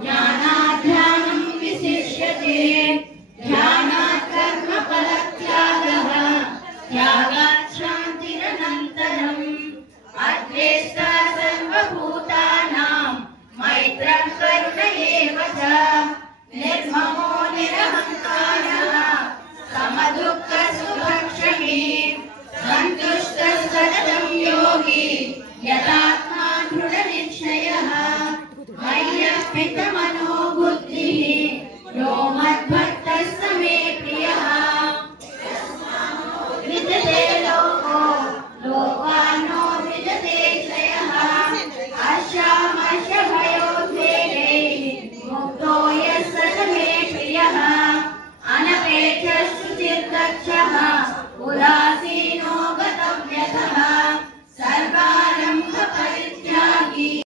ज्ञानाध्यानं विशिष्यते ध्यानात् कर्मफलत्यागः त्यागात् शान्तिरनन्तरम् अद्वेष्टा सर्वभूतानां मैत्रः करुण एव च निर्ममो निरहङ्कारः समदुःखसुखक्षमी सन्तुष्टः सततं योगी यदात्मा दृढनिश्चयः मय्यर्पितः